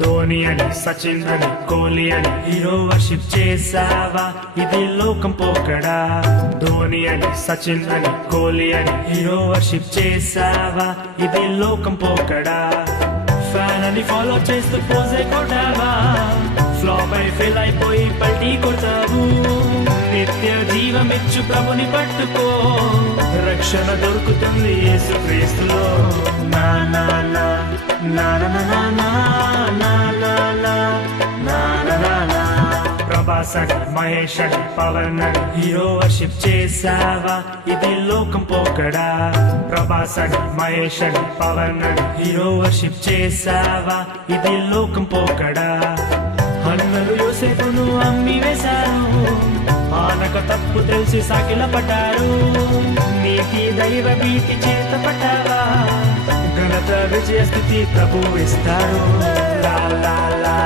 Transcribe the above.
ధోని అని సచిన్ అని కోహ్లీ అని హీరో వర్షిప్ చేసావా ఇది లోకం పోకడా. ధోని అని సచిన్ అని కోహ్లీ అని హీరో వర్షిప్ చేసావా ఇది లోకం పోకడా. ఫ్యాన్ అని ఫాలో చేస్తూ పోజే కొట్టావా, ఫ్లాప్ అయి ఫెయిల్ అయిపోయి పల్టీ కొట్టావు. నిత్య జీవమిచ్చు ప్రభుని పట్టుకో, రక్షణ దొరుకుతుంది యేసు క్రీస్తులో. నా నా నా నా నా నా నా నా నా నా నా నా నా నా. ప్రభాస్ అని మహేష్ అని పవన్ అని హీరో వర్షిప్ చేసావా ఇది లోకం పోకడా. ప్రభాస్ అని మహేష్ అని పవన్ అని హీరో వర్షిప్ చేసావా ఇది లోకం పోకడా. అన్నలు యోసేపును అమ్మి వేశారు, ఆనక తప్పు తెలిసి సాకిల పడ్డారు. నీతి దైవ భీతి చేత పట్టావా, ఘనత విజయ స్థితి ప్రభు ఇస్తారు. లా లా లా